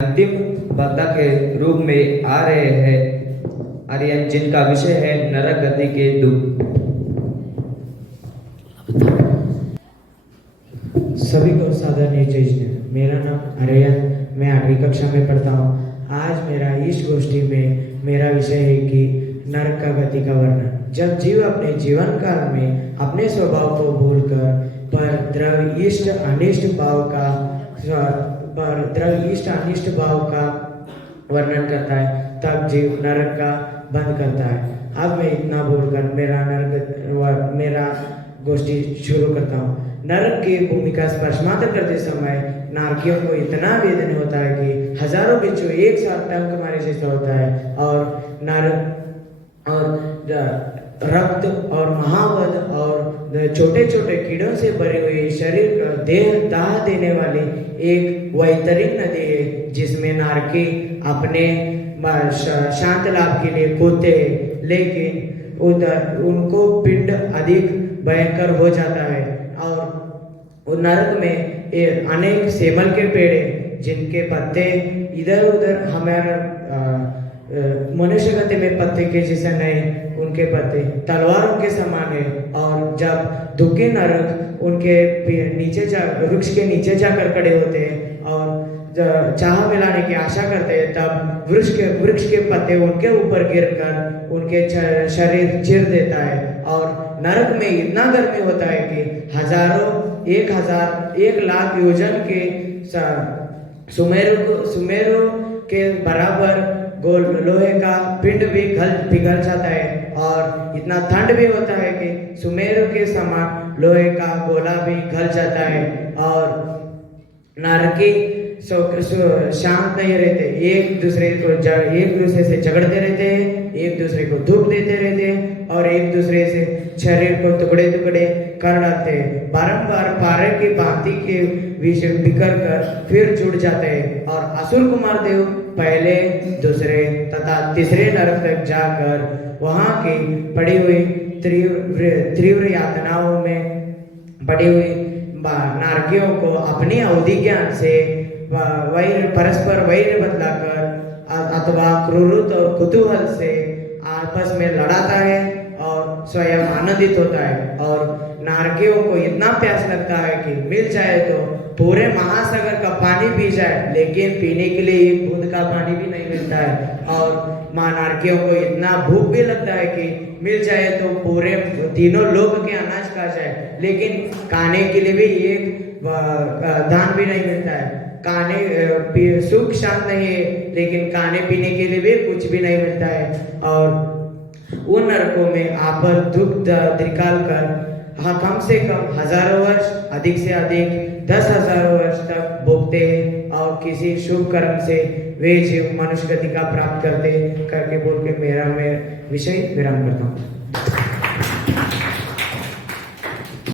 अंतिम वक्ता के रूप में आ रहे हैं आर्यन, जिनका विषय है नरक गति के दुख। सभी को सादर जय। मेरा नाम आर्यन, मैं 8वीं कक्षा में पढ़ता हूँ। आज मेरा इस गोष्ठी में मेरा विषय है कि नरक का गति का वर्णन। जब जीव अपने जीवन काल में अपने स्वभाव को भूलकर पर द्रव्य इष्ट अनिष्ट भाव का वर्णन करता है, तब जीव नरक का बंध करता है। अब मैं इतना बोलकर मेरा गोष्ठी शुरू करता हूँ। नरक की भूमिका स्पर्शमात्र करते समय नारकियों को इतना वेदन होता है कि हजारों बिच्छू एक साथ टंक मारे जैसा होता है, और नरक और रक्त और महावध और छोटे छोटे कीड़ों से भरे हुए शरीर का देह दाह देने वाली एक वैतरिक नदी है, जिसमें नारकी अपने शांत लाभ के लिए कूदते हैं, लेकिन उधर उनको पिंड अधिक भयंकर हो जाता है। और नरक में अनेक सेमल के पेड़ हैं, जिनके पत्ते इधर उधर हमारे मनुष्य गति में पत्ते के जैसे नहीं, उनके पत्ते तलवारों के समान है। और जब दुखे नरक उनके वृक्ष के नीचे जाकर खड़े होते हैं और चाह मिलाने की आशा करते हैं, तब वृक्ष के पत्ते उनके ऊपर गिरकर उनके शरीर चिर देता है। और नरक में इतना गर्मी होता है कि हजारों 1,00,000 योजन के सुमेरु के बराबर गोल लोहे का पिंड भी पिघल जाता है। और इतना ठंड भी होता है कि सुमेरु के समान लोहे का गोला भी गल जाता है। और नारकी शांत नहीं रहते, एक दूसरे से झगड़ते रहते हैं, एक दूसरे को धूप देते रहते हैं, और एक दूसरे से शरीर को टुकड़े टुकड़े कर डालते हैं। बारंबार पारे की भांति के विषय बिखर कर फिर जुड़ जाते हैं। और असुर कुमार देव पहले, दूसरे तथा तीसरे नरक तक जाकर वहां की पड़ी हुई तीव्र यातनाओं में पड़ी हुई नारकियों को अपनी अवधि ज्ञान से परस्पर वैर बतलाकर अथवा क्रूरता और कुतूहल से आपस में लड़ाता है और स्वयं आनंदित होता है। और नारकियों को इतना प्यास लगता है कि मिल जाए तो पूरे महासागर का पानी पी जाए, लेकिन पीने के लिए एक बूंद का पानी भी नहीं मिलता है। और नारकियों को इतना भूख भी लगता है कि मिल जाए तो पूरे तीनों लोग के अनाज खा जाए, लेकिन खाने के लिए भी एक दान भी नहीं मिलता है। सुख शांत नहीं है, लेकिन खाने पीने के लिए भी कुछ भी नहीं मिलता है। और उन नरकों में आप दुख निकाल कर कम से कम हजारों वर्ष, अधिक से अधिक 10,000 वर्ष तक भोगते हैं। और किसी शुभ कर्म से वे जीव मनुष्य गति का प्राप्त करके बोल के मेरा विषय विराम करता हूँ।